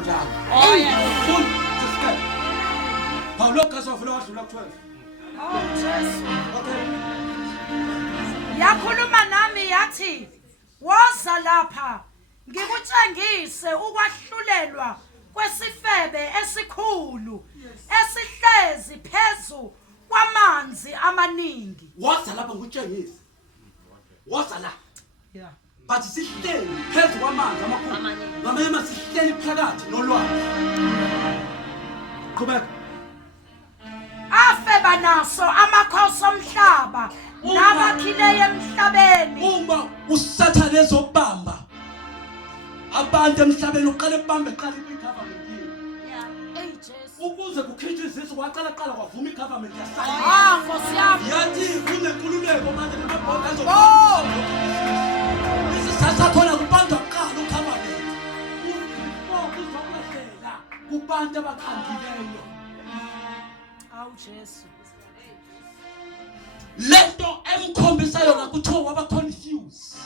njalo. Oh yeah. Full discipline. Pawulo sofuna wadlula ku 12. Oh Jesu. Okay. Yakhuluma nami yathi, "Woza lapha, ngikutshengise ukwahlulelwa kwesifebe esikhulu esihlezi phezu kwamanzi amaningi." Woza lapha ngikutshengise. Woza la. Yeah. But sihleli phezu kwamanzi amakhulu. Ngamanye masihleli phakathi nolwandle. Qhubeka. Afeba naso amakhosi omhlaba nabakhileyo emhlabeni. Uma usathane ezobamba abantu emhlabeni uqale ebambe qala igovernment yini. Hey Jesu. Ukuze kukhitshwe izizwe kwaqala kwavuma igovernment yasayina. Nkosi yami. Yathi kunenkululeko manje nemabhodi Oh. isisasa khona kubantu aqala ugovernment. Uzokwehlela kubantu abakhandileyo. Awu Jesu. Lento emkhombisa yona kuthiwa waba confused.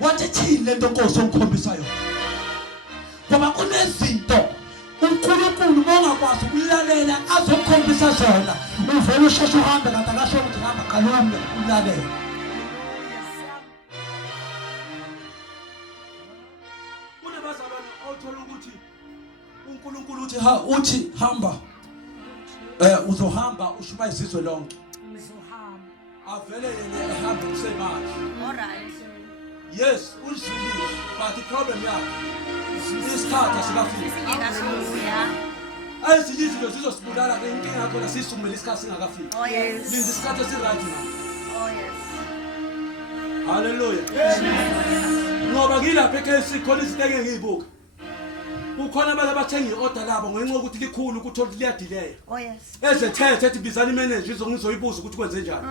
Wathi thini lento Nkosi ongikhombisa yona? Ngoba kunezinto uNkulunkulu ongakwazi ukulalela azokukhombisa zona. Uvela usheshe uhambe kanti akasho ukuthi hamba qalombe ulalela. Kunabazalwane othola ukuthi uNkulunkulu uthi hamba. Uzohamba ushuba izizwe lonke. Ngizohamba. Avele yena ehambe kusemanje. All right. Yes, uzwile, but the problem yakhe isikhathi asikafiki. Hallelujah. Ezinye izinto zizosibulala ke inkinga yakho nasisumele isikhathi singakafiki. Oh yes. Linda isikhathi esiright na. Oh yes. Hallelujah. Ngoba ngilapha ekhesi khona izinto engiyibuka. Kukhona abantu abathenga iorder labo ngenxa ukuthi likhulu ukuthola liyadelay. Oh yes. Ezethethe ethi bizana imanager ngizoyibuza ukuthi kwenze njani.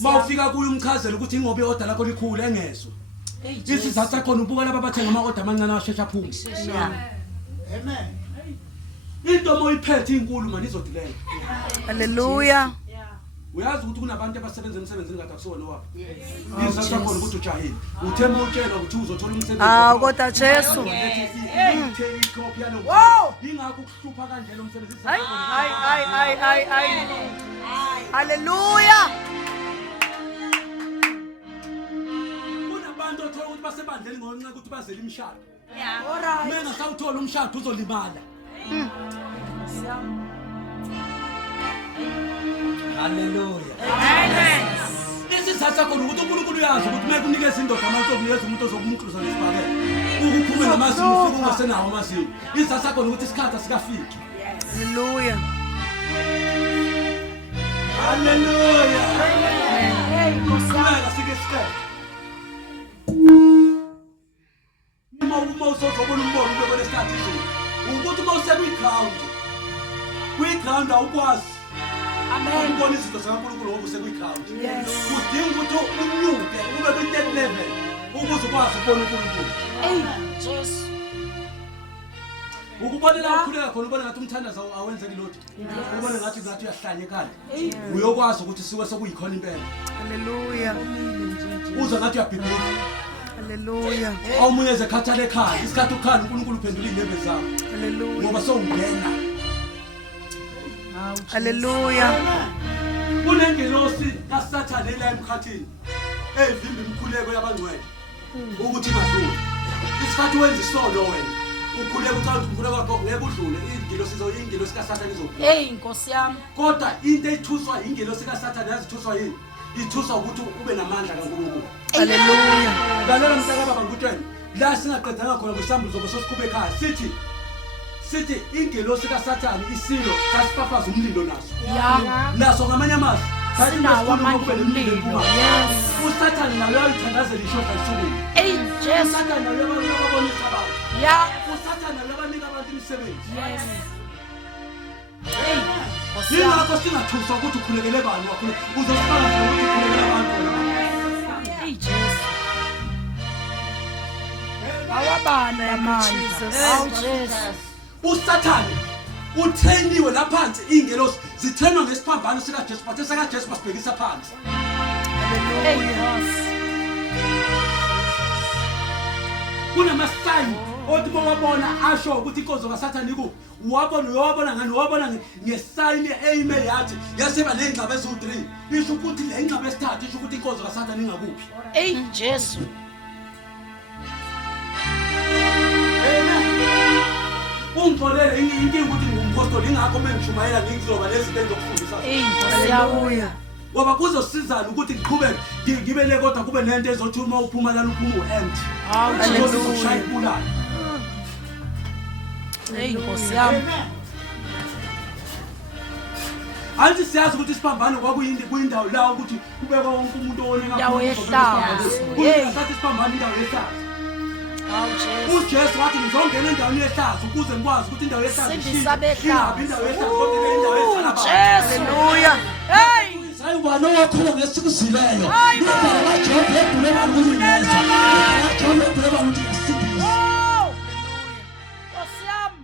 Mawufika kuyo umchazela ukuthi ingobe iorder lakho likhulu engezwe. Isizathu sakhona ubuka laba bathenga ama-order amancane ashesha aphuma. Amen. Into moyiphethe inkulu manje izodelay. Hallelujah. Uyazi ukuthi kunabantu abasebenza emsebenzini ngathi akusona wapha. Isizathu sakhona ukuthi ujahile. Uthema utshela ukuthi uzothola umsebenzi. Ah, kodwa Jesu. Wow. Ingakho ukuhlupha kanje lo msebenzi. Ay. Hallelujah. Kunabantu othola ukuthi basebandleni ngonxa ukuthi bazele imishado. Yeah. Alright. Mina sawuthola umshado uzolimala. Hallelujah. Amen. Isizathu sakho ukuthi uNkulunkulu uyazi ukuthi meke unikeze indoda amantobi yeza umuntu ozokumunkluza nesibhakela. Ukuphume namazinyo ufike ungasenawo amazinyo. Isizathu sakho ukuthi isikhathi asikafiki. Hallelujah. Hallelujah. Hey Nkosi yami. Kumele sike sikele. Uma usozobona umbono ubekwe lesikhathi izulu. Ukuthi uma kwi-ground awukwazi. Amen. Ukubona izinto zikaNkulunkulu ngoba usekwi-ground. Yes. Kudinga ukuthi unyuke ube kwi-third level ukuze ukwazi ukubona uNkulunkulu. Hey Jesu. Ukubonela ukukhuleka khona ubona ngathi umthandazo awenzeki lutho. Ubona ngathi uyahlanya ekhaya. Uyokwazi ukuthi siwe sokuyikhona impela. Hallelujah. Uza ngathi uyabhibhela. Hallelujah. Awumunye ezekhathala ekhaya. Isikhathi ukhala uNkulunkulu uphendula izindebe zakho. Hallelujah. Ngoba sowungena. Hallelujah. Kunengelosi kaSathane la emkhathini. Evimba imikhuleko yabangcwele. Ukuthi ingadluli. Isikhathi wenza isono wena. Ukhuleka uthanda umkhuleko wakho ngeke udlule. Ingelosi kaSathane izodlula. Hey Nkosi yami. Kodwa into ethuswa ingelosi kaSathane yazithuswa yini? Ithuswa ukuthi ube namandla kaNkulunkulu. Hallelujah. Lalela mntaka baba ngutshela. La singaqedanga khona kwisambulo zobe sosikhube ekhaya. Sithi ingelosi kaSathane isilo sasifafaza umlilo naso. Yeah. Naso ngamanye amazwi Sinawo amandla omlilo. Yes. uSathane naye uyayithandazela ishoda esukwini. Hey Jesu. uSathane naye uyababonisa abantu. Yeah. uSathane naye uyabanika abantu imisebenzi. Yes. Hey Nkosi yami. Yingakho singathuswa ukuthi ukhulekele bani wakho. Uzosifaka nje ukuthi ukhulekele abantu. Hey Jesu. Awabana yamanje. Awu Jesu. uSathane utheniwe laphansi ingelosi zithenwa ngesiphambano sikaJesu bathe sakaJesu basibhekisa phansi. Hey Nkosi. Kunama sign othi bowabona asho ukuthi inkonzo kaSathane ku uyabona ngesayini eime yathi yaseba lengxaba ezu3 bisho ukuthi le ngxaba esithathu isho ukuthi inkonzo kaSathane ingakuphi. Hey Jesu. Ungixolele inkingi ukuthi ngumphostoli ingakho mengishumayela ngizoba lezinto ezokufundisa. Hallelujah. Ngoba kuzosizana ukuthi ngiqhubeke ngibe le kodwa kube nento ezothi uma uphuma lana uphuma uempty. Hallelujah. Hey Nkosi yami. Anti siyazi ukuthi isiphambano kwakuyindawo la ukuthi kubekwa wonke umuntu owoneka Indawo yehlazo. Hey, sathi isiphambano indawo yehlazo. Hawu Jesu. uJesu wathi ngizongena endaweni yehlazo ukuze ngikwazi ukuthi indawo yehlazo Sindisa behlazo. ingabi indawo yehlazo kodwa ibe indawo yehlazo. Hallelujah. Hey. Sayibona owakhona ngesikuzileyo. Indaba kaJobe ebhuleka ukuthi ngeza. kaJobe ebhuleka ukuthi ngisindise. Oh. Nkosi yami.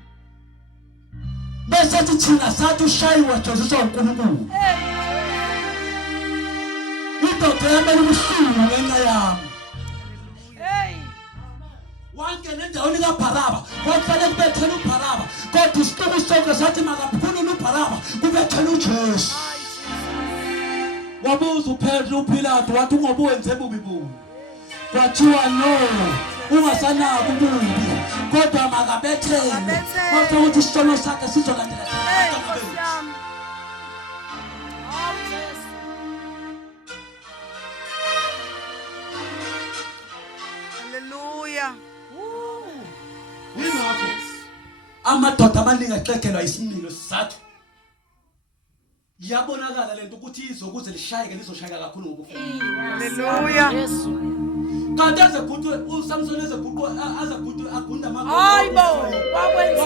Bese thina sathi ushayiwa Joseph uNkulunkulu. Hey. Indoda yami ubuhlungu ngenxa yami. Hey. Wangena endaweni kaBharaba kwafanele kubethela uBharaba kodwa isiqobo sonke sathi makaphulule uBharaba kubethela uJesu. Wabuza uPetru uPilato wathi ungobuwenze bubi bubi. Kwathiwa no ungasanako ububi kodwa makabethele kodwa ukuthi isono sakhe sizolandela Hey, Nkosi yami. Oh Jesu. Hallelujah. Yingakho amadoda amaningi axegelwa isimilo sizathu. Yabonakala lento ukuthi izokuze lishayeke lizoshayeka kakhulu ngokufuna. Hallelujah. Jesu. Kanti azeguqu uSamson azeguqu agunda amagoli. Hayibo, wakwenze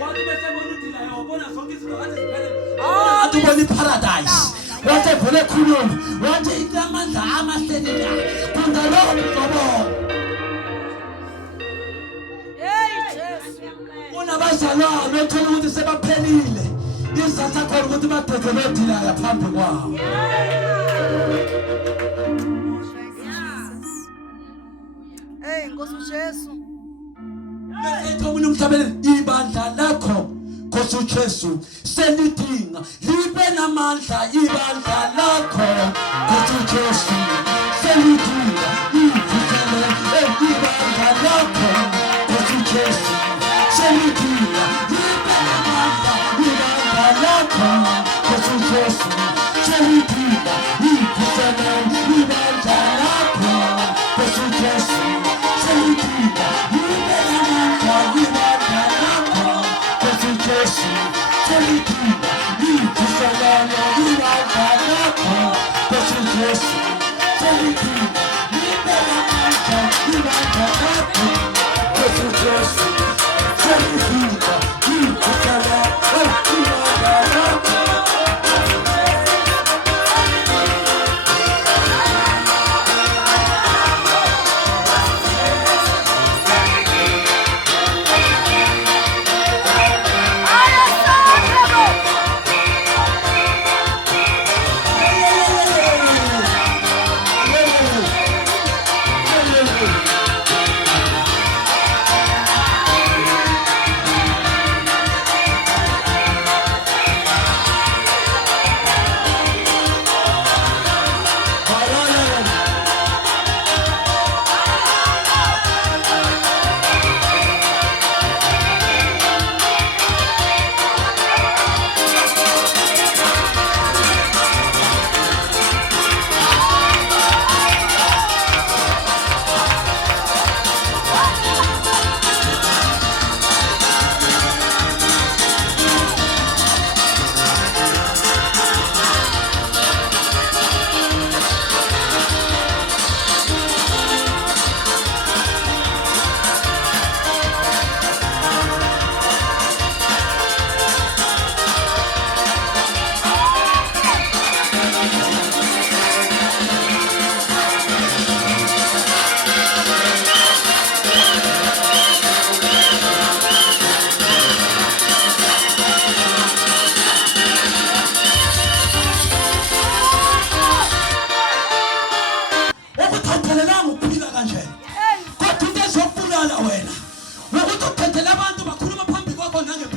Wathi bese bona udila yabona zonke izinto kade ziphele. Athi ubona iparadise. Wathi vele khulumo. Wathi inamandla amahleleka. Kungalowo ngobona. Hey Jesu. Kunabazalwane bethola ukuthi sebaphelile. Isatha khona ukuthi badedele udila yaphambi kwabo. Hey, Nkosi uJesu. Bese omunye umhlabeni ibandla lakho Nkosi uJesu selidinga libe namandla ibandla lakho Nkosi uJesu selidinga ivukele ibandla lakho Nkosi uJesu selidinga libe namandla ibandla lakho Nkosi uJesu selidinga ivukele ibandla lakho Nkosi uJesu selidinga libe namandla ibandla lakho Nkosi uJesu selidinga ivukele ibandla lakho Nkosi uJesu selidinga libe namandla ibandla lakho Nkosi uJesu selidinga ivukele ibandla lakho.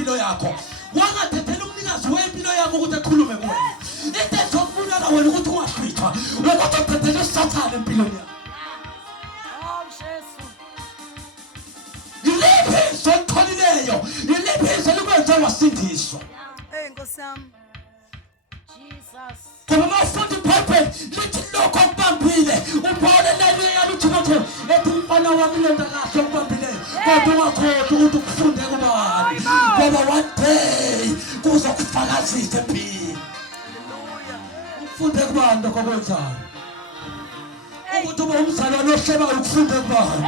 impilo yakho wangathethela umnikazi wempilo yakho ukuthi akhulume kuwe into ezokubulala wena ukuthi ungashwithwa ukuthi uthethele usathane empilweni yakho Oh, Jesu. yiliphi izokholileyo yiliphi izolikwenza wasindiswa Hey Nkosi yami. Jesus. ngoba mawufunda iBhayibheli lithi lokho okubambile uphawule lelo yaluthimothe ethi umfana wami lenda kahle okubambileyo kodwa ungakhohlwa ukuthi ukufunde kubani ngoba one day kuzokufakazisa empilweni Hallelujah. ufunde kubani lokho okwenzayo ukuthi ube umzalwane ohleba ukufunde kubani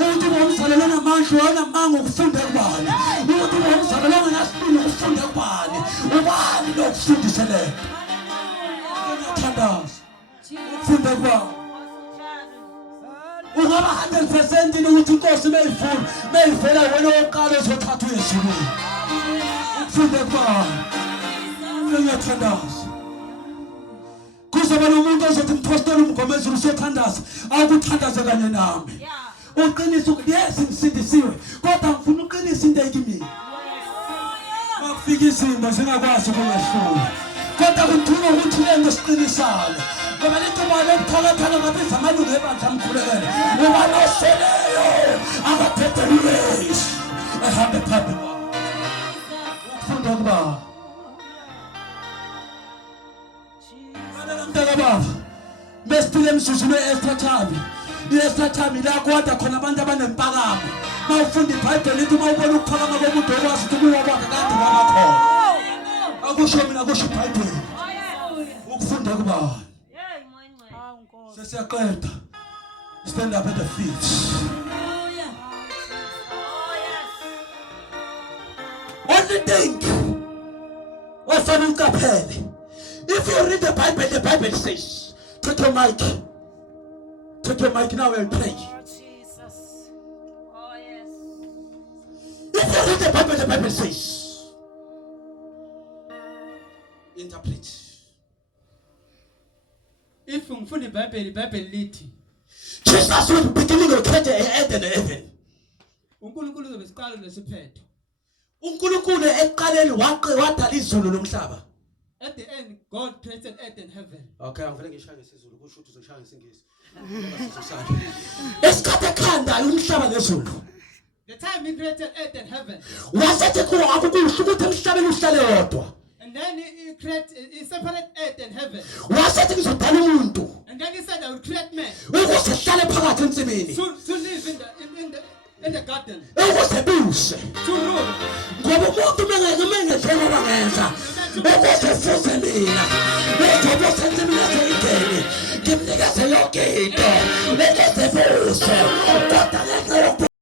ukuthi ube umzalwane onamandla onamanga ukufunde kubani ukuthi ube umzalwane ongenasibini ukufunde kubani ubani lokufundiseleyo ngiyathandaza ufunde kubani ungaba 100% ukuthi inkosi meyivela wena oqala ezothatha uyezulwini ufunde kubani ngiyathandaza kuzoba nomuntu ozothi mpostoli umgomezulu usiyothandaza akuthandaze kanye nami uqinisa ukuthi yes ngisindisiwe kodwa ngifuna uqinisa into ekimini makufika izimo zingakwazi ukungehlula kodwa kudinga ukuthi lento siqinisane ngoba lento balo buthakathaka ngabiza amalungu ebandla amkhulekele uba noseleyo akaphethe uyesu ehambe phambi kwakho ukufunda kuba mntaka baba mesifile emzuzwini we-Esther i-Esther la kwada khona abantu abanempakamo mawufunda iBhayibheli lithi mawubona ukuphakama komuntu okwazi ukuthi kuwa kwakhe kade kwakakhona akusho mina kusho iBhayibheli ukufunda kubani sesiyaqeda stand up at the feet only thing wafana uqaphele if you read the Bible says take your mic now and pray. Oh, Jesus. Oh, yes. If you read the Bible says interpret. If ngifunda iBhayibheli lithi Jesus was beginning to create earth and heaven. uNkulunkulu uzobesiqalo nesiphetho. uNkulunkulu eqaleni wadala izulu lomhlaba. At the end God created earth and heaven. Okay, angivele ngishaya ngesizulu kusho ukuthi uzoshaya ngesingisi. Esikhathi ekhanda umhlaba nezulu. The time he created earth and heaven. Wasethi kuwo akukusho ukuthi emhlabeni uhlale wodwa. And then he separated earth and heaven. Wasethi ngizodala umuntu. And then he said I will create man Ukuze sihlale phakathi ensimini. to live in the garden. Ukuze buse. To rule. Ngoba umuntu mengedlela abangenza. Ukuze fuze mina. Ngoba senze mina seyideni. Ngimnikeze yonke into. Ukuze buse. Kodwa ngeke